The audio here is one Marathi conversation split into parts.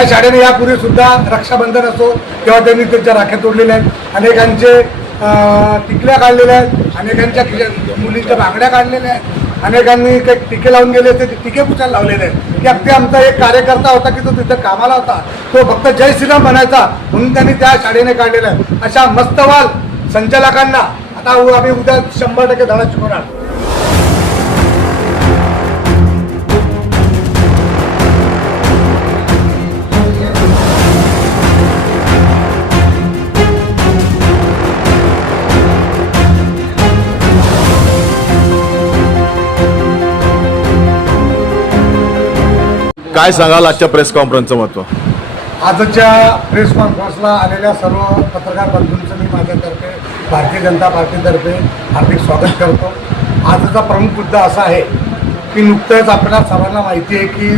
या शाळेने यापूर्वी सुद्धा रक्षाबंधन असो तेव्हा त्यांनी त्यांच्या राख्या तोडलेल्या आहेत. अनेकांचे टिकल्या काढलेल्या आहेत. अनेकांच्या मुलींच्या बांगड्या काढलेल्या आहेत. अनेकांनी काही टिके लावून गेले ते टिके पुसायला लावलेले आहेत. की अगदी आमचा एक कार्यकर्ता होता की तो तिथं कामाला होता. तो फक्त जय श्रीराम म्हणायचा म्हणून त्यांनी त्या शाळेने काढलेला आहे अशा मस्तवाल संचालकांना आता उ- आम्ही उद्या शंभर टक्के धडा शिकवणार काय सांगाल आजच्या प्रेस कॉन्फरन्सचं महत्त्व? आजच्या प्रेस कॉन्फरन्सला आलेल्या सर्व पत्रकार बंधूंचं मी माझ्यातर्फे भारतीय जनता पार्टीतर्फे हार्दिक स्वागत करतो. आजचा प्रमुख मुद्दा असा आहे की नुकतंच आपल्याला सर्वांना माहिती आहे की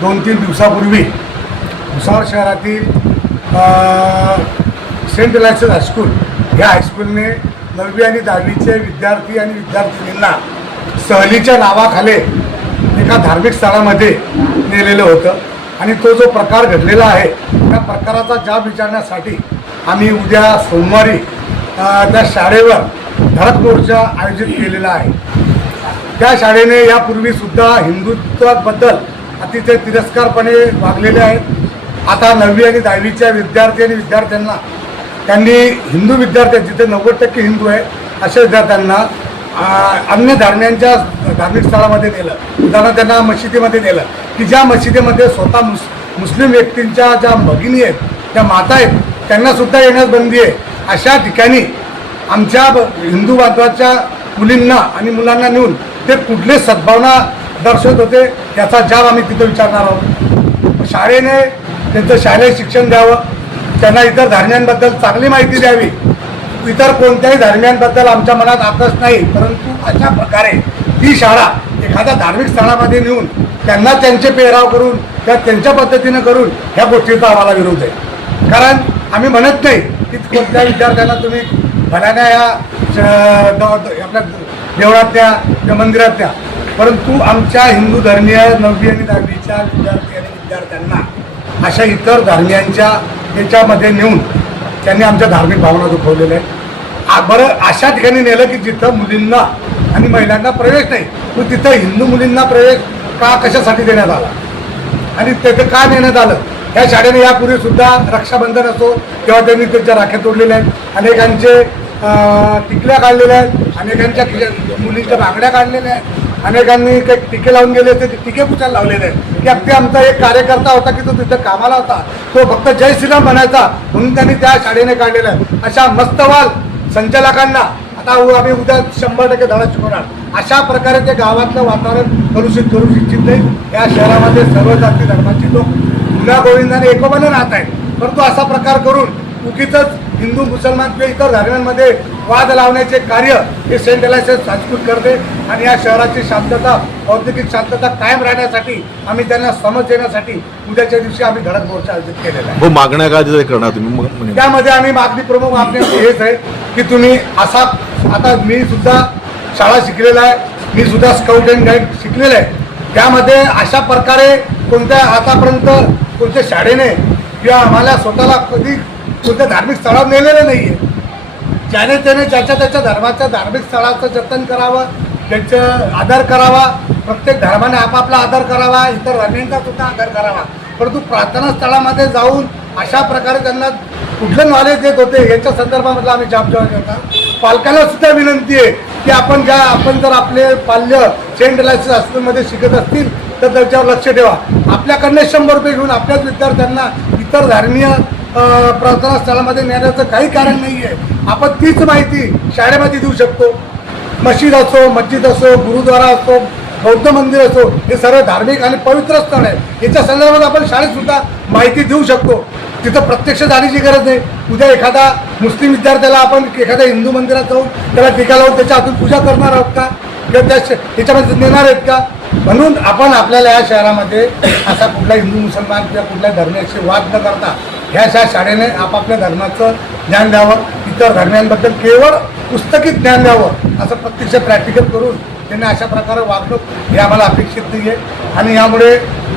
दोन तीन दिवसापूर्वी भुसावळ शहरातील सेंट इलायसेस हायस्कूल या हायस्कूलने नववी आणि दहावीचे विद्यार्थी आणि विद्यार्थिनींना सहलीच्या नावाखाली एका धार्मिक स्थळामध्ये नेलेलं होतं. आणि तो जो प्रकार घडलेला आहे त्या प्रकाराचा जाब विचारण्यासाठी आम्ही उद्या सोमवारी त्या शाळेवर धडक मोर्चा आयोजित केलेला आहे. त्या शाळेने यापूर्वीसुद्धा हिंदुत्वाबद्दल अतिशय तिरस्कारपणे वागलेले आहेत. आता नववी आणि दहावीच्या विद्यार्थी आणि विद्यार्थ्यांना त्यांनी हिंदू विद्यार्थी जिथे नव्वद टक्के हिंदू आहे अशा विद्यार्थ्यांना अन्य धर्मियांच्या धार्मिक स्थळामध्ये नेलं. उदाहरण त्यांना मशिदीमध्ये नेलं. की ज्या मशिदीमध्ये स्वतः मुस मुस्लिम व्यक्तींच्या ज्या भगिनी आहेत त्या माता आहेत त्यांनासुद्धा येण्यास बंदी आहे. अशा ठिकाणी आमच्या ब- हिंदू बांधवाच्या मुलींना आणि मुलांना नेऊन ते कुठले सद्भावना दर्शवत होते याचा जाब आम्ही तिथं विचारणार आहोत. शाळेने त्यांचं शालेय शिक्षण द्यावं. त्यांना इतर धान्यांबद्दल चांगली माहिती द्यावी. इतर कोणत्याही धर्मियांबद्दल आमच्या मनात आकस नाही परंतु अशा प्रकारे ही शाळा एखाद्या धार्मिक स्थळामध्ये नेऊन त्यांना त्यांचे पेहराव करून त्या त्यांच्या पद्धतीनं करून ह्या गोष्टीचा आम्हाला विरोध आहे. कारण आम्ही म्हणत नाही की कोणत्या विद्यार्थ्यांना तुम्ही भल्याने या आपल्या देवळातल्या त्या मंदिरातल्या परंतु आमच्या हिंदू धर्मीय नववी आणि दहावीच्या विद्यार्थी आणि विद्यार्थ्यांना अशा इतर धर्मियांच्या याच्यामध्ये नेऊन त्यांनी आमच्या धार्मिक भावना दुखवलेल्या आहेत. बरं अशा ठिकाणी नेलं की जिथं मुलींना आणि महिलांना प्रवेश नाही मग तिथं हिंदू मुलींना प्रवेश का कशासाठी देण्यात आला? आणि त्याचं का नेण्यात आलं? या शाळेने यापूर्वी सुद्धा रक्षाबंधन असो तेव्हा त्यांनी त्यांच्या राख्या तोडलेल्या आहेत. अनेकांचे टिकल्या काढलेल्या आहेत. अनेकांच्या मुलींच्या बांगड्या काढलेल्या आहेत. अनेकांनी काही टिके लावून गेले ते टिके पुचायला लावलेले आहेत? की अगदी आमचा एक कार्यकर्ता होता की तो तिथं कामाला होता. तो फक्त जय श्रीराम म्हणायचा म्हणून त्यांनी त्या शाळेने काढलेला आहे. अशा मस्तवाल संचालकांना आता उ- आम्ही उद्या शंभर टक्के धडा शिकवणार अशा प्रकारे ते गावातलं वातावरण कलुषित करू इच्छित नाही. या शहरामध्ये सर्व जाती धर्माची लोक गुन्हा गोविंदाने एकोपाने राहत आहेत. परंतु असा प्रकार करून उगीच हिंदू मुसलमान किंवा इतर धर्मांमध्ये वाद लावण्याचे कार्य हे सेंट एलायसेस हायस्कूल करते आणि या शहराची शांतता औद्योगिक शांतता कायम राहण्यासाठी आम्ही त्यांना समज देण्यासाठी उद्याच्या दिवशी आम्ही धडक मोर्चा आयोजित केलेला आहे. हो मागण्या काय करणार तुम्ही? त्यामध्ये आम्ही मागणी प्रमुख मागणी हेच आहे की तुम्ही असा आता मी सुद्धा शाळा शिकलेला आहे मी सुद्धा स्काउट अँड गाईड शिकलेलं आहे. त्यामध्ये अशा प्रकारे कोणत्या आतापर्यंत कोणत्या शाळेने किंवा आम्हाला स्वतःला कधी सुद्धा धार्मिक स्थळावर नेलेलं नाही आहे ज्याने त्याने ज्याच्या त्याच्या धर्माच्या धार्मिक स्थळाचं जतन करावं त्यांचं आदर करावा प्रत्येक धर्माने आपापला आदर करावा इतर धर्मींचा सुद्धा आदर करावा. परंतु प्रार्थना स्थळामध्ये जाऊन अशा प्रकारे त्यांना कुठलं नॉलेज देत होते याच्या संदर्भामधला आम्ही जाबजवाब करता पालकांना सुद्धा विनंती आहे की आपण ज्या आपण जर आपले पाल्य सेंट लायसन्स हायस्कूलमध्ये शिकत असतील तर त्याच्यावर लक्ष ठेवा. आपल्याकडनं शंभर रुपये घेऊन आपल्याच विद्यार्थ्यांना इतर धर्मीय प्रार्थनास्थळामध्ये नेण्याचं काही कारण नाही आहे आपण तीच माहिती शाळेमध्ये देऊ शकतो. मशीद असो मस्जिद असो गुरुद्वारा असो बौद्ध मंदिर असो हे सर्व धार्मिक आणि पवित्र स्थळ आहे याच्या संदर्भात आपण शाळेत सुद्धा माहिती देऊ शकतो. तिथं प्रत्यक्ष जाण्याची गरज नाही. उद्या एखादा मुस्लिम विद्यार्थ्याला आपण एखाद्या हिंदू मंदिरात जाऊन त्याला टीका लावून त्याच्या हातून पूजा करणार आहोत का? किंवा त्या श- त्याच्यामध्ये नेणार आहेत का? म्हणून आपण आपल्याला या शहरामध्ये असा कुठला हिंदू मुसलमान किंवा कुठल्या धर्माशी वाद न करता ह्या अशा शाळेने आपापल्या धर्माचं ज्ञान द्यावं इतर धर्मांबद्दल केवळ पुस्तकी ज्ञान द्यावं असं प्रत्यक्ष प्रॅक्टिकल करून त्यांनी अशा प्रकारे वागणूक हे आम्हाला अपेक्षित नाही आहे आणि यामुळे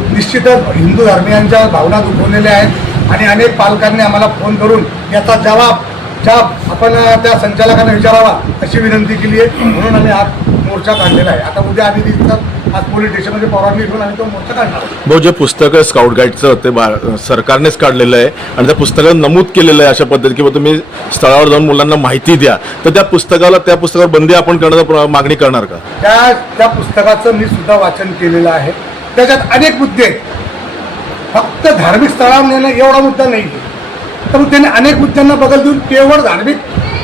निश्चितच हिंदू धर्मियांच्या भावना दुखवलेल्या आहेत आणि अनेक पालकांनी आम्हाला फोन करून याचा जबाब ज्या आपण त्या संचालकांना विचारावा अशी विनंती केली आहे म्हणून आम्ही आज मोर्चा काढलेला आहे. आता उद्या आम्ही दिसतात आज पोलीस स्टेशनमध्ये परवानगी घेऊन आम्ही तो मोर्चा काढणार. आहोत. भाऊ जे पुस्तक आहे स्काउट गाईडचं ते बा- सरकारनेच काढलेलं आहे. आणि त्या पुस्तकात नमूद केलेलं आहे अशा पद्धती की बा तुम्ही स्थळावर जाऊन मुलांना माहिती द्या. तर त्या पुस्तकाला त्या पुस्तकावर बंदी आपण करण्याचा प्र- मागणी करणार का? त्या त्या पुस्तकाचं मी सुद्धा वाचन केलेलं आहे. त्याच्यात अनेक मुद्दे आहेत. फक्त धार्मिक स्थळावर नेणं एवढा मुद्दा नाही. तर मग त्यांनी अनेक मुद्द्यांना बगल देऊन केवळ धार्मिक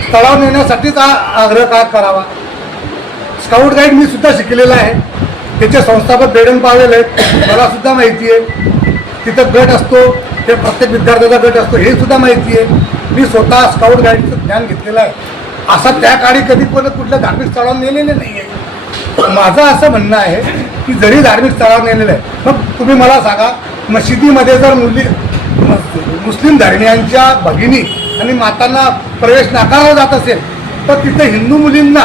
स्थळावर नेण्यासाठीच हा आग्रह का करावा? स्काउट गाईड मी सुद्धा शिकलेला आहे. त्याचे संस्थापक बेडन पावेल आहेत. मला सुद्धा माहिती आहे. तिथं गट असतो. ते प्रत्येक विद्यार्थ्याचा गट असतो. हे सुद्धा माहिती आहे. मी स्वतः स्काउट गाईडचं ज्ञान घेतलेलं आहे. असं त्या काळी कधी पण कुठल्या धार्मिक स्थळावर नेलेलं नाही आहे माझं असं म्हणणं आहे की जरी धार्मिक स्थळावर नेलेलं आहे मग तुम्ही मला सांगा मशिदीमध्ये जर मुली मुस्लिम धर्मियांच्या भगिनी आणि मातांना प्रवेश नाकारला जात असेल तर तिथे हिंदू मुलींना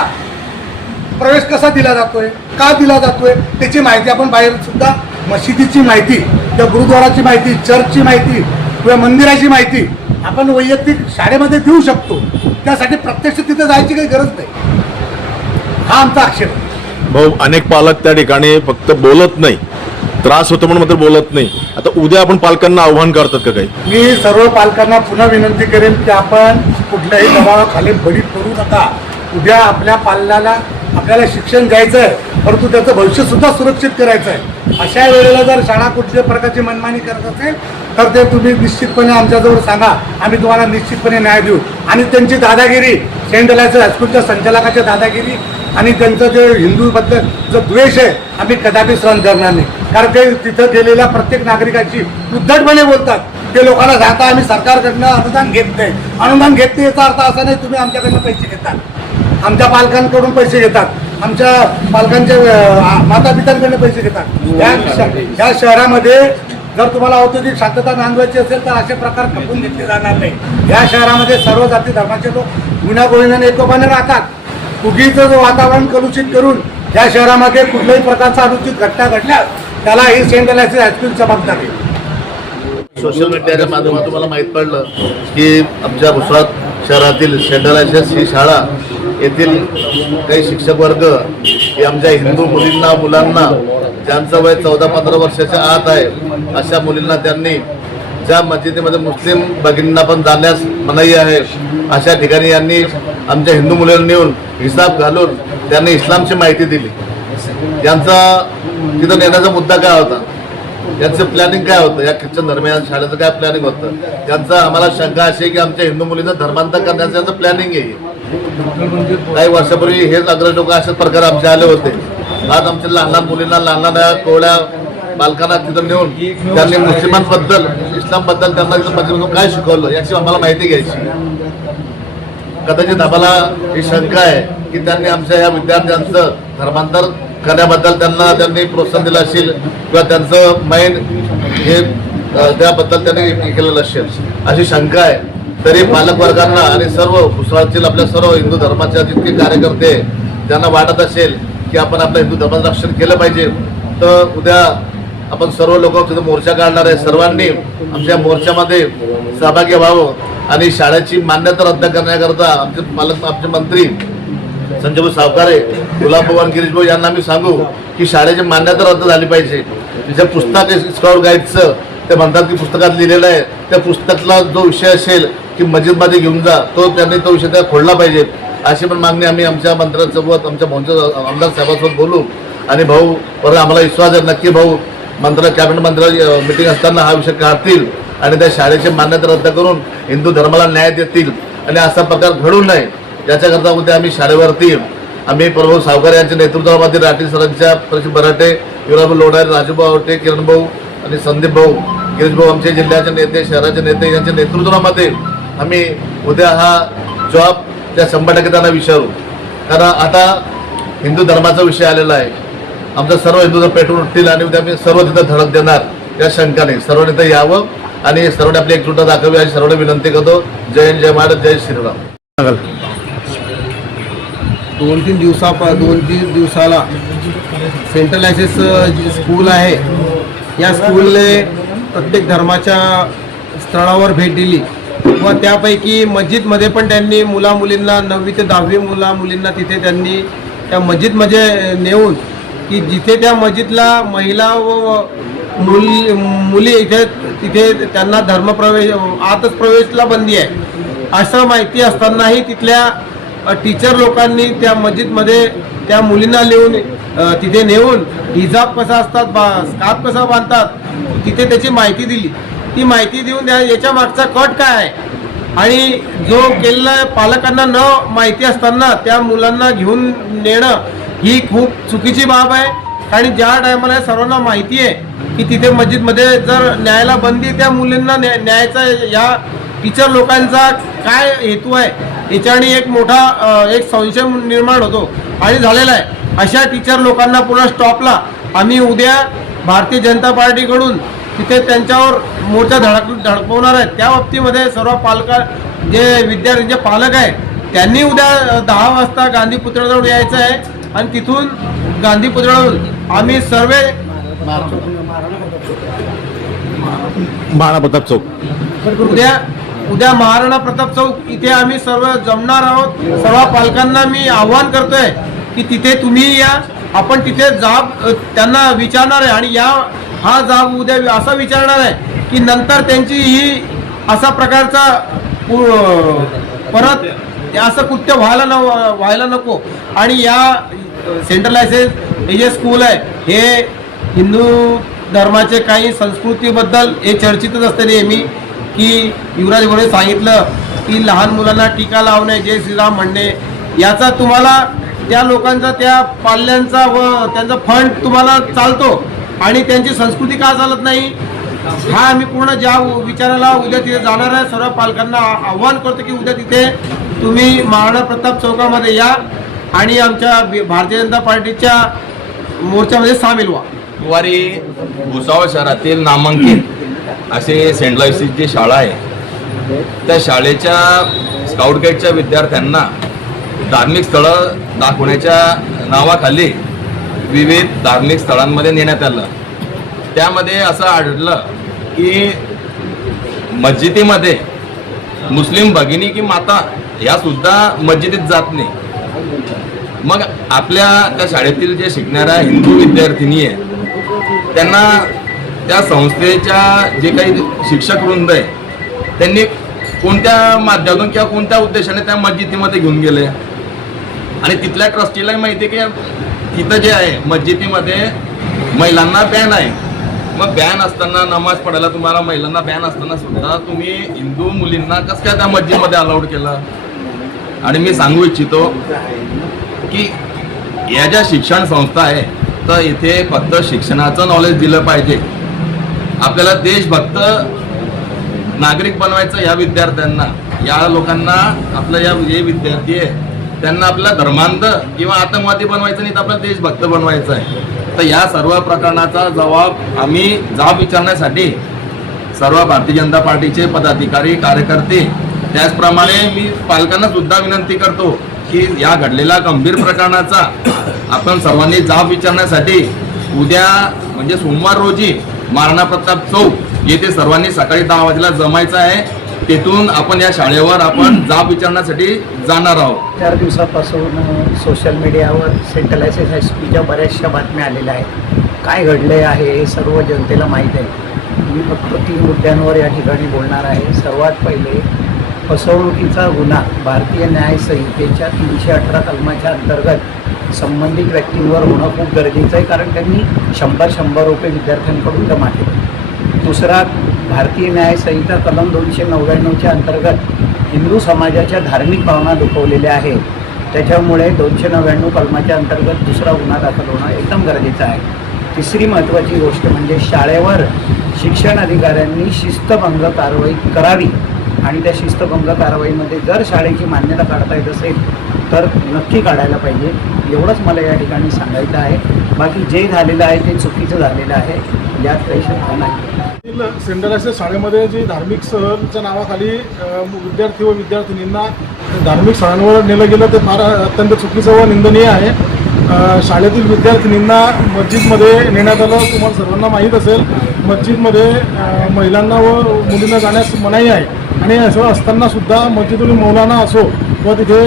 प्रवेश कसा दिला जातोय का दिला जातोय त्याची माहिती आपण बाहेर सुद्धा मशिदीची माहिती किंवा गुरुद्वाराची माहिती चर्चची माहिती किंवा मंदिराची माहिती आपण वैयक्तिक शाळेमध्ये देऊ शकतो. त्यासाठी प्रत्यक्ष तिथे जायची काही गरज नाही. हा आमचा आक्षेप. भाऊ अनेक पालक त्या ठिकाणी फक्त बोलत नाही. त्रास होतो म्हणून मात्र बोलत नाही. आता उद्या आपण पालकांना आव्हान करतात का काही? मी सर्व पालकांना पुन्हा विनंती करेन की आपण कुठल्याही दबावाखाली बळी पडू नका. उद्या आपल्या पाल्याला आपल्याला शिक्षण घ्यायचं आहे परंतु त्याचं भविष्य सुद्धा सुरक्षित करायचं आहे अशा वेळेला जर शाळा कुठल्या प्रकारची मनमानी करत असेल तर ते तुम्ही निश्चितपणे आमच्याजवळ सांगा. आम्ही तुम्हाला निश्चितपणे न्याय देऊ. आणि त्यांची दादागिरी सेंट एलायचं हायस्कूलच्या संचालकाची दादागिरी आणि त्यांचं जे हिंदूबद्दल जो द्वेष आहे आम्ही कदापि सहन करणार नाही. कारण ते तिथं गेलेल्या प्रत्येक नागरिकांची उद्धटपणे बोलतात. ते लोकांना सांगता आम्ही सरकारकडनं अनुदान घेत नाही. अनुदान घेत नाही याचा अर्थ असा नाही तुम्ही आमच्याकडनं पैसे घेतात आमच्या पालकांकडून पैसे घेतात. आमच्या पालकांच्या अं, मातापित्यांकडनं पैसे घेतात. या शहरामध्ये जर तुम्हाला औद्योगिक शांतता नांदवायची असेल तर असे प्रकार खपून घेतले जाणार नाही. या शहरामध्ये सर्व जाती धर्माचे लोक गुण्यागोविंदाने एकोपाने राहतात. उगीचं जो वातावरण कलुषित करून या शहरामध्ये कुठल्याही प्रकारचा अनुचित घटना घडल्यास त्याला ही सेंट एलायसी हायस्कूल जबाबदार. सोशल मीडियाच्या माध्यमातून मला माहीत पडलं की आमच्या भुसावळ शहरातील सेंट्रल आयसेस ही शाळा येथील काही शिक्षक वर्ग हे आमच्या हिंदू मुलींना मुलांना ज्यांचं वय चौदा पंधरा वर्षाच्या आत आहे अशा मुलींना त्यांनी ज्या मस्जिदीमध्ये मुस्लिम भगिनींना पण जाण्यास मनाई आहे अशा ठिकाणी यांनी आमच्या हिंदू मुलांना नेऊन हिसाब घालून त्यांनी इस्लामची माहिती दिली. यांचा तिथं नेण्याचा मुद्दा काय होता? यांचं प्लॅनिंग काय होतं? या ख्रिश्चन दरम्यान शाळेचं काय प्लॅनिंग होतं? त्यांचं आम्हाला शंका अशी आहे की आमच्या हिंदू मुलींचं धर्मांतर करण्याचं यांचं प्लॅनिंग आहे. काही वर्षापूर्वी हेच अग्रज लोक अशाच प्रकारे आमचे आले होते. आज आमच्या लहान लहान मुलींना लहान लहान कोवळ्या बालकांना तिथं नेऊन त्यांनी मुस्लिमांबद्दल इस्लामबद्दल त्यांना तिथं काय शिकवलं याची आम्हाला माहिती घ्यायची. कदाचित आम्हाला ही शंका आहे की त्यांनी आमच्या या विद्यार्थ्यांचं धर्मांतर करण्याबद्दल त्यांना त्यांनी प्रोत्साहन दिलं असेल किंवा त्यांचं माइंड हे त्याबद्दल त्यांनी हे केलेलं असेल. अशी शंका आहे. तरी पालकवर्गांना आणि सर्व भुसावळतील आपल्या सर्व हिंदू धर्माच्या जितके कार्यकर्ते त्यांना वाटत असेल की आपण आपल्या हिंदू धर्माचं रक्षण केलं पाहिजे तर उद्या आपण सर्व लोक तिथं मोर्चा काढणार आहे. सर्वांनी आमच्या मोर्चामध्ये सहभागी व्हावं आणि शाळेची मान्यता रद्द करण्याकरता आमचे पालक आमचे मंत्री संजयभाऊ सावकारे गुलाब भवन गिरीश भाऊ यांना आम्ही सांगू की शाळेची मान्यता रद्द झाली पाहिजे. जे पुस्तक स्काउट गाईडचं ते म्हणतात की पुस्तकात लिहिलेलं आहे. त्या पुस्तकातला जो विषय असेल की मस्जिदमध्ये घेऊन जा तो त्यांनी तो विषय त्या खोडला पाहिजे. अशी पण मागणी आम्ही आमच्या मंत्र्यांसोबत आमच्या भाऊंच्या आमदार साहेबांसोबत बोलू. आणि भाऊ परत आम्हाला विश्वास आहे नक्की भाऊ. मंत्र कॅबिनेट मंत्र मिटिंग असताना हा विषय काढतील आणि त्या शाळेची मान्यता रद्द करून हिंदू धर्माला न्याय देतील. आणि असा प्रकार घडू नये. याच्याकरता उद्या आम्ही शाळेवरती आम्ही प्रभू सावकार यांच्या नेतृत्वामध्ये राठी सरांच्या प्रशिक बराटे युवराभाऊ लोढारे राजूभाऊ आवटे किरण भाऊ आणि संदीप भाऊ गिरीश भाऊ आमचे जिल्ह्याचे नेते शहराचे नेते यांच्या नेतृत्वामध्ये आम्ही उद्या हा जॉब त्या शंभर टक्के त्यांना विचारू. कारण आता हिंदू धर्माचा विषय आलेला आहे. आमचं सर्व हिंदू धर्म पेटून उठतील आणि उद्या आम्ही सर्व तिथं धडक देणार. या शंकाने सर्व इथं यावं आणि सर्वांनी आपली एकजुटता दाखवी अशी सर्वांनी विनंती करतो. जय हिंद जय महाराज जय श्रीराम. दोन तीन दिवसा दोन तीन दिवसाला सेंट्रल जी स्कूल आहे या स्कूलने प्रत्येक धर्माच्या स्थळावर भेट दिली. व त्यापैकी मस्जिदमध्ये पण त्यांनी मुला मुलींना नववी ते दहावी मुला मुलींना तिथे त्यांनी त्या मस्जिदमध्ये नेऊन की जिथे त्या मस्जिदला महिला व मुली मुली इथे तिथे त्यांना धर्मप्रवेश आतच प्रवेशला बंदी आहे. असं माहिती असतानाही तिथल्या टीचर लोकांनी त्या मस्जिदमध्ये त्या मुलींना लिहून तिथे नेऊन हिजाब कसा असतात बा स्कार्फ कसा बांधतात तिथे त्याची माहिती दिली. ती माहिती देऊन द्या याच्या मागचा कट काय आहे? आणि जो केलेला पालकांना न माहिती असताना त्या मुलांना घेऊन नेणं ही खूप चुकीची बाब आहे. आणि ज्या टायमाला सर्वांना माहिती आहे की तिथे मस्जिदमध्ये जर न्यायला बंदी त्या मुलींना न्या न्यायचा या टीचर लोकांचा काय हेतू आहे? याच्याने एक मोठा एक संशय निर्माण होतो. आणि झालेला आहे. अशा टीचर लोकांना पुन्हा स्टॉपला आम्ही उद्या भारतीय जनता पार्टीकडून तिथे त्यांच्यावर मोर्चा धडक धडकवणार आहे. त्या बाबतीमध्ये सर्व पालका जे विद्यार्थी जे पालक आहे त्यांनी उद्या दहा वाजता गांधी पुतळ्याजवळ यायचं आहे. आणि तिथून गांधी पुतळ्यावरून आम्ही सर्व महाराणा प्रताप चौक उद्या उद्या महाराणा प्रताप चौक इथे आम्ही सर्व जमणार आहोत. सर्व पालकांना मी आव्हान करतोय की तिथे तुम्ही या. आपण तिथे जाब त्यांना विचारणार आहे आणि या हा जाब उद्या असा विचारणार आहे की नंतर त्यांची ही असा प्रकारचा पु- परत ते असं कृत्य व्हायला न व्हायला नको. आणि या सेंट्रल लायसेन्स हे जे स्कूल आहे हे हिंदू धर्माचे काही संस्कृतीबद्दल हे चर्चितच असते नेहमी. की युवराज भोळे सांगितलं की लहान मुलांना टीका लावणे जय श्रीराम म्हणणे. याचा तुम्हाला त्या लोकांचा त्या पाल्यांचा व त्यांचा फंड तुम्हाला चालतो. आणि त्यांची संस्कृती का चालत नाही? हा आम्ही पूर्ण ज्या विचाराला उद्या तिथे जाणार आहे सर्व पालकांना आव्हान करतो की उद्या तिथे तुम्ही महाराणा प्रताप चौकामध्ये या आणि आमच्या भारतीय जनता पार्टीच्या मोर्चामध्ये सामील व्हा. बुधवारी भुसावळ शहरातील नामांकित असे सेंट जी शाळा आहे त्या शाळेच्या स्काउट गाईडच्या विद्यार्थ्यांना धार्मिक स्थळं दाखवण्याच्या नावाखाली विविध धार्मिक स्थळांमध्ये नेण्यात आलं. त्यामध्ये असं आढळलं की मस्जिदीमध्ये मुस्लिम भगिनी की माता या सुद्धा मस्जिदीत जात नाही. मग आपल्या त्या शाळेतील जे शिकणाऱ्या हिंदू विद्यार्थिनी आहे त्यांना त्या संस्थेच्या जे काही शिक्षक वृंद आहे त्यांनी कोणत्या माध्यमातून किंवा कोणत्या उद्देशाने त्या मस्जिदीमध्ये घेऊन गेले? आणि तिथल्या ट्रस्टीलाही माहिती आहे की तिथं जे आहे मस्जिदीमध्ये महिलांना बॅन आहे. मग बॅन असताना नमाज पडायला तुम्हाला महिलांना बॅन असताना सुद्धा तुम्ही हिंदू मुलींना कसं काय त्या मस्जिदमध्ये अलाउड केलं? आणि मी सांगू इच्छितो की या ज्या शिक्षण संस्था आहे तर इथे फक्त शिक्षणाचं नॉलेज दिलं पाहिजे. आपल्याला देशभक्त नागरिक बनवायचं या विद्यार्थ्यांना या लोकांना आपलं या जे विद्यार्थी आहे त्यांना आपला धर्मांध किंवा आतंकवादी बनवायचं नाही तर आपला देशभक्त बनवायचं आहे. तर या सर्व प्रकरणाचा जबाब आम्ही जाब विचारण्यासाठी सर्व भारतीय जनता पार्टीचे पदाधिकारी कार्यकर्ते त्याचप्रमाणे मी पालकांना सुद्धा विनंती करतो की या घडलेल्या गंभीर प्रकरणाचा आपण सर्वांनी जाब विचारण्यासाठी उद्या म्हणजे सोमवार रोजी महाराणा प्रताप चौक येथे सर्वांनी सकाळी दहा वाजेला जमायचं आहे. तेथून आपण या शाळेवर आपण जाब विचारण्यासाठी जाणार आहोत. चार दिवसापासून सोशल मीडियावर सेंट्रल एस एस एस बऱ्याचशा बातम्या आलेल्या आहेत. काय घडले आहे हे सर्व जनतेला माहीत आहे. मी फक्त तीन मुद्द्यांवर या ठिकाणी बोलणार आहे. सर्वात पहिले फसवणुकीचा गुन्हा भारतीय न्याय संहितेच्या तीनशे अठरा कलमाच्या अंतर्गत संबंधित व्यक्तींवर होणं खूप गरजेचं आहे कारण त्यांनी शंभर शंभर रुपये विद्यार्थ्यांकडून जमा केले दुसरा भारतीय न्याय संहिता कलम दोनशे नव्याण्णवच्या अंतर्गत हिंदू समाजाच्या धार्मिक भावना दुखवलेल्या आहेत. त्याच्यामुळे दोनशे नव्याण्णव कलमाच्या अंतर्गत दुसरा गुन्हा दाखल होणं एकदम गरजेचं आहे. तिसरी महत्त्वाची गोष्ट म्हणजे शाळेवर शिक्षण अधिकाऱ्यांनी शिस्तभंग कारवाई करावी आणि त्या शिस्तभंग कारवाईमध्ये जर शाळेची मान्यता काढता येत असेल तर नक्की काढायला पाहिजे. एवढंच मला या ठिकाणी सांगायचं आहे. बाकी जे झालेलं आहे ते चुकीचं झालेलं आहे. यात काही शंका नाही. सेंट्रल शाळेमध्ये जी धार्मिक सहलच्या नावाखाली विद्यार्थी व विद्यार्थिनींना धार्मिक स्थळांवर नेलं गेलं ते फार अत्यंत चुकीचं व निंदनीय आहे. शाळेतील विद्यार्थिनींना मस्जिदमध्ये नेण्यात आलं. तुम्हाला सर्वांना माहीत असेल मस्जिदमध्ये महिलांना व मुलींना जाण्यास मनाई आहे. आणि असं असताना सुद्धा मस्जिदुल मौलाना असो व तिथे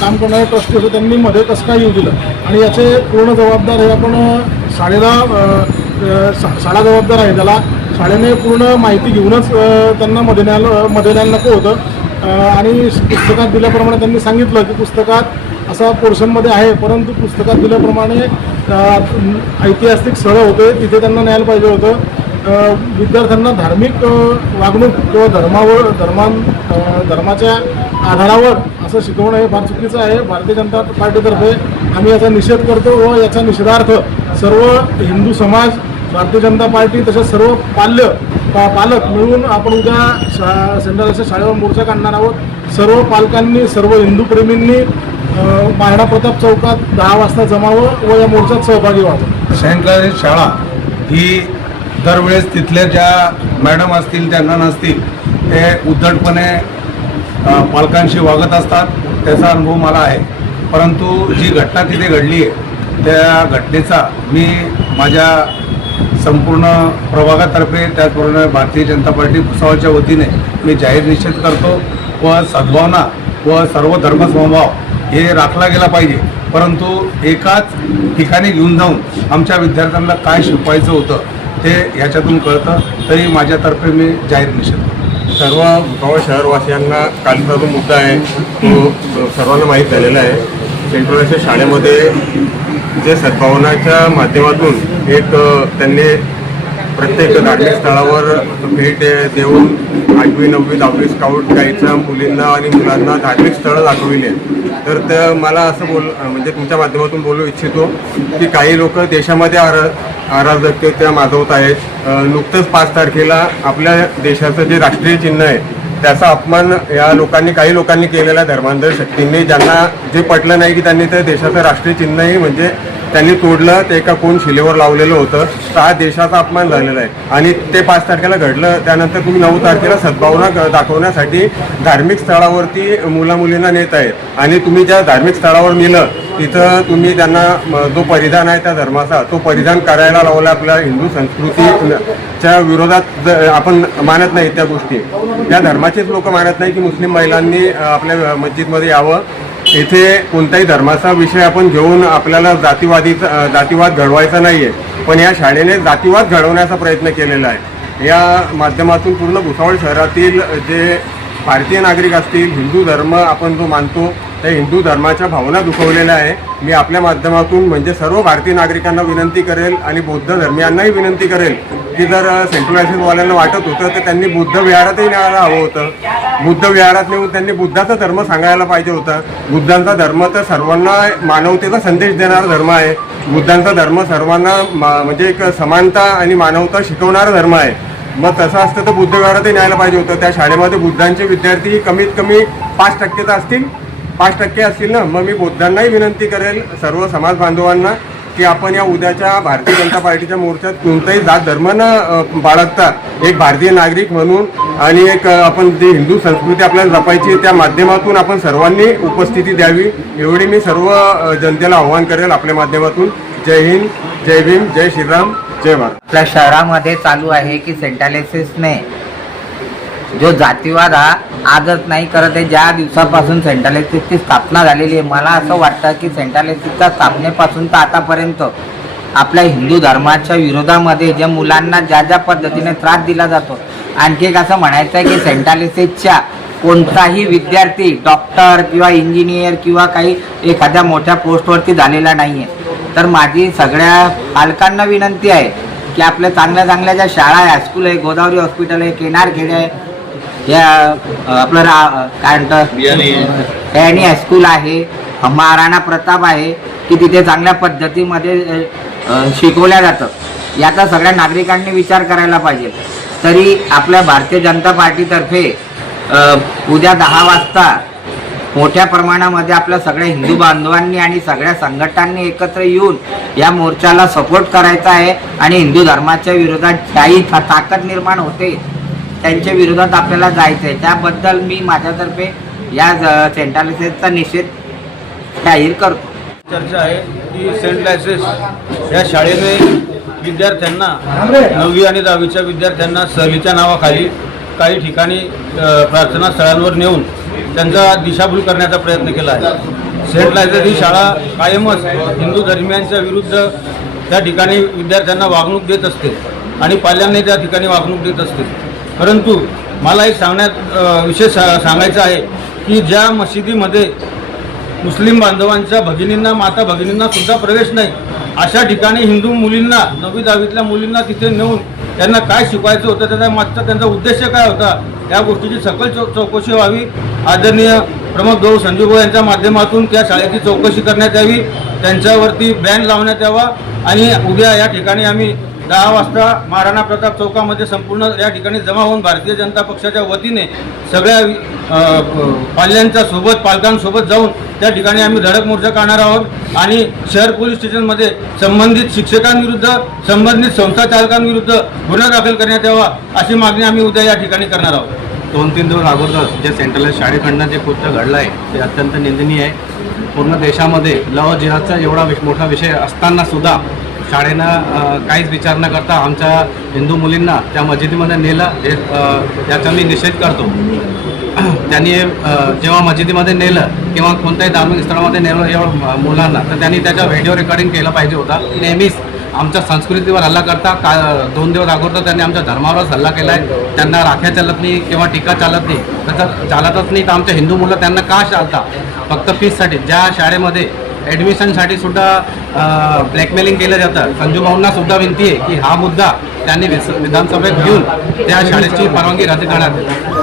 काम करणारे ट्रस्टी होते त्यांनी मध्ये कसं काय येऊ दिलं. आणि याचे पूर्ण जबाबदार हे आपण शाळेला शा- शाळा जबाबदार आहे. त्याला शाळेने पूर्ण माहिती घेऊनच त्यांना मध्ये न्यायला मध्ये न्यायला नको होतं. आणि पुस्तकात दिल्याप्रमाणे त्यांनी सांगितलं की पुस्तकात असा पोर्शनमध्ये आहे परंतु पुस्तकात दिल्याप्रमाणे ऐतिहासिक स्थळं होते तिथे त्यांना न्यायला पाहिजे होतं. विद्यार्थ्यांना धार्मिक वागणूक किंवा धर्मावर धर्मां धर्माच्या आधारावर असं शिकवणं हे फार चुकीचं आहे. भारतीय जनता पार्टीतर्फे आम्ही याचा निषेध करतो व याचा निषेधार्थ सर्व हिंदू समाज भारतीय जनता पार्टी तसेच सर्व पाल्य पा पालक मिळून आपण उद्या शा सेंट्रल शाळेवर मोर्चा काढणार आहोत. सर्व पालकांनी सर्व हिंदू प्रेमींनी महाराणा प्रताप चौकात दहा वाजता जमावं व या मोर्चात सहभागी व्हावं. सायंकाळी शाळा ही दरवेळेस तिथल्या ज्या मॅडम असतील त्यांना नसतील ते उद्धटपणे पालकांशी वागत असतात त्याचा अनुभव मला आहे. परंतु जी घटना तिथे घडली आहे त्या घटनेचा मी माझ्या संपूर्ण प्रभागातर्फे त्याचप्रमाणे भारतीय जनता पार्टी भुसावळच्या वतीने मी जाहीर निषेध करतो व सद्भावना व सर्व धर्मसमभाव हे राखला गेला पाहिजे. परंतु एकाच ठिकाणी घेऊन जाऊन आमच्या विद्यार्थ्यांना काय शिकवायचं होतं ते याच्यातून कळतं. तरी माझ्यातर्फे मी जाहीर निषेध करतो. सर्व भुसावळ शहरवासियांना कालचा जो मुद्दा आहे तो सर्वांना माहीत झालेला आहे. सेंट्रलच्या शाळेमध्ये जे सद्भावनाच्या माध्यमातून एक त्यांनी प्रत्येक धार्मिक स्थळावर भेट देऊन आठवी नववी दहावी स्काउट गाईडच्या मुलींना आणि मुलांना धार्मिक स्थळं दाखविली तर ते मला असं बोल म्हणजे तुमच्या माध्यमातून बोलू इच्छितो की काही लोक देशामध्ये आर अराजकता माजवत आहेत. नुकतंच पाच तारखेला आपल्या देशाचं जे राष्ट्रीय चिन्ह आहे त्याचा अपमान या लोकांनी काही लोकांनी केलेला धर्मांतर शक्तींनी. ज्यांना जे पटलं नाही की त्यांनी त्या देशाचं राष्ट्रीय चिन्हही म्हणजे त्यांनी तोडलं ते एका कोण शिलेवर लावलेलं होतं. तर हा देशाचा अपमान झालेला आहे. आणि ते पाच तारखेला घडलं त्यानंतर तुम्ही नऊ तारखेला सद्भावना दाखवण्यासाठी धार्मिक स्थळावरती मुलामुलींना नेत आहेत. आणि तुम्ही ज्या धार्मिक स्थळावर नेलं तिथं तुम्ही त्यांना जो परिधान आहे त्या धर्माचा तो परिधान करायला लावला आपल्या हिंदू संस्कृतीच्या विरोधात. आपण मानत नाही त्या गोष्टी. त्या धर्माचेच लोक मानत नाही की मुस्लिम महिलांनी आपल्या मस्जिदमध्ये यावं. येथे कोणताही धर्माचा विषय आपण घेऊन आपल्याला जातीवादीचा जातीवाद घडवायचा नाही आहे पण या शाळेने जातीवाद घडवण्याचा प्रयत्न केलेला आहे. या माध्यमातून पूर्ण भुसावळ शहरातील जे भारतीय नागरिक असतील हिंदू धर्म आपण जो मानतो त्या हिंदू धर्माच्या भावना दुखवलेल्या आहे. मी आपल्या माध्यमातून म्हणजे सर्व भारतीय नागरिकांना विनंती करेल आणि बौद्ध धर्मियांनाही विनंती करेल की जर सेंट्रल वाटत होतं तर त्यांनी बुद्ध विहारातही न्यायला हवं होतं. बुद्ध विहारात नेऊन त्यांनी बुद्धाचा धर्म सांगायला पाहिजे होता. बुद्धांचा धर्म तर सर्वांना मानवतेचा संदेश देणारा धर्म आहे. बुद्धांचा धर्म सर्वांना मा- म्हणजे एक समानता आणि मानवता शिकवणारा धर्म आहे. मग तसं असतं तर बुद्ध विहारातही न्यायला पाहिजे होतं. त्या शाळेमध्ये बुद्धांचे विद्यार्थी कमीत कमी पाच टक्के तर असतील. पाच टक्के असतील ना मग मी बुद्धांनाही विनंती करेल सर्व समाज बांधवांना की आपण या उद्याच्या भारतीय जनता पार्टीच्या मोर्चात कोणताही जात धर्म न बाळगता एक भारतीय नागरिक म्हणून आणि एक आपण जी हिंदू संस्कृती आपल्याला जपायची त्या माध्यमातून आपण सर्वांनी उपस्थिती द्यावी एवढी मी सर्व जनतेला आव्हान करेल आपल्या माध्यमातून. जय हिंद जय भीम जय श्रीराम जय भारत. आपल्या शहरामध्ये चालू आहे की सेंटालिसिसने जो जातीवाद हा आजच नाही करत आहे. ज्या दिवसापासून सेंट्रलायसिसची स्थापना झालेली आहे मला असं वाटतं की सेंट्रलायसिसच्या स्थापनेपासून तर आतापर्यंत आपल्या हिंदू धर्माच्या विरोधामध्ये ज्या मुलांना ज्या ज्या पद्धतीने त्रास दिला जातो आणखी एक असं म्हणायचं आहे की सेंट्रलायसिसच्या कोणताही विद्यार्थी डॉक्टर किंवा इंजिनियर किंवा काही एखाद्या मोठ्या पोस्टवरती झालेला नाही आहे. तर माझी सगळ्या पालकांना विनंती आहे की आपल्या चांगल्या चांगल्या ज्या शाळा आहे हायस्कूल आहे गोदावरी हॉस्पिटल आहे केनार खेडे आहे या आपलं रा काय म्हणतं बियाणे. सयानी हायस्कूल आहे. महाराणा प्रताप आहे की तिथे चांगल्या पद्धतीमध्ये शिकवल्या जातं. याचा सगळ्या नागरिकांनी विचार करायला पाहिजे. तरी आपल्या भारतीय जनता पार्टीतर्फे उद्या दहा वाजता मोठ्या प्रमाणामध्ये आपल्या सगळ्या हिंदू बांधवांनी आणि सगळ्या संघटनांनी एकत्र येऊन या मोर्चाला सपोर्ट करायचा आहे आणि हिंदू धर्माच्या विरोधात ज्याही ता- ताकद निर्माण होते त्यांच्या विरोधात आपल्याला जायचं आहे त्याबद्दल मी माझ्यातर्फे या सेंट्रलायसेसचा निषेध जाहीर करतो. चर्चा आहे की सेंट लायसेस या शाळेने विद्यार्थ्यांना नववी आणि दहावीच्या विद्यार्थ्यांना सहलीच्या नावाखाली काही ठिकाणी प्रार्थना स्थळांवर नेऊन त्यांचा दिशाभूल करण्याचा प्रयत्न केला आहे. सेंट लायसेस ही शाळा कायमच हिंदू धर्मियांच्या विरुद्ध त्या ठिकाणी विद्यार्थ्यांना वागणूक देत असते आणि पाल्यांनाही त्या ठिकाणी वागणूक देत असते. परंतु मला एक सांगण्यात विशेष सा- सांगायचं आहे की ज्या मशिदीमध्ये मुस्लिम बांधवांच्या भगिनींना माता भगिनींना सुद्धा प्रवेश नाही अशा ठिकाणी हिंदू मुलींना नववी दहावीतल्या मुलींना तिथे नेऊन त्यांना काय शिकवायचं होतं त्याचा मागचा त्यांचा उद्देश काय होता या गोष्टीची सकल चौ चौकशी व्हावी. आदरणीय प्रमोद भाऊ संजू भाऊ यांच्या माध्यमातून त्या शाळेची चौकशी करण्यात यावी त्यांच्यावरती बॅन लावण्यात यावा आणि उद्या या ठिकाणी आम्ही दहा वाजता महाराणा प्रताप चौकामध्ये संपूर्ण या ठिकाणी जमा होऊन भारतीय जनता पक्षाच्या वतीने सगळ्या पाल्यांच्या सोबत पालकांसोबत जाऊन त्या ठिकाणी आम्ही धडक मोर्चा काढणार आहोत. आणि शहर पोलीस स्टेशनमध्ये संबंधित शिक्षकांविरुद्ध संबंधित संस्था चालकांविरुद्ध गुन्हा दाखल करण्यात यावा अशी मागणी आम्ही उद्या या ठिकाणी करणार आहोत. दोन तीन दिवस अगोदर जे सेंट्रलाइज शाळेकडनं जे कृत्य घडलं आहे ते अत्यंत निंदनीय आहे. पूर्ण देशामध्ये लव जिहादचा एवढा मोठा विषय असताना सुद्धा शाळेनं काहीच विचार न करता आमच्या हिंदू मुलींना त्या मस्जिदीमध्ये नेलं. हे त्याचा याचा मी निषेध करतो. त्यांनी जेव्हा मस्जिदीमध्ये नेलं किंवा कोणत्याही धार्मिक स्थळामध्ये नेलं एवढं मुलांना तर त्यांनी त्याचा व्हिडिओ रेकॉर्डिंग केलं पाहिजे होता. नेहमीच आमच्या संस्कृतीवर हल्ला करता का दोन दिवस अगोदर त्यांनी आमच्या धर्मावरच हल्ला केला आहे त्यांना राख्या चालत नाही किंवा टीका चालत नाही. त्याचा चालतच नाही. तर आमच्या हिंदू मुलं त्यांना का चालता फक्त फीससाठी ज्या शाळेमध्ये ॲडमिशनसाठी सुद्धा ब्लॅकमेलिंग केलं जातं. संजूभाऊंना सुद्धा विनंती आहे की हा मुद्दा त्यांनी विधानसभेत घेऊन त्या शाळेची परवानगी रद्द करण्यात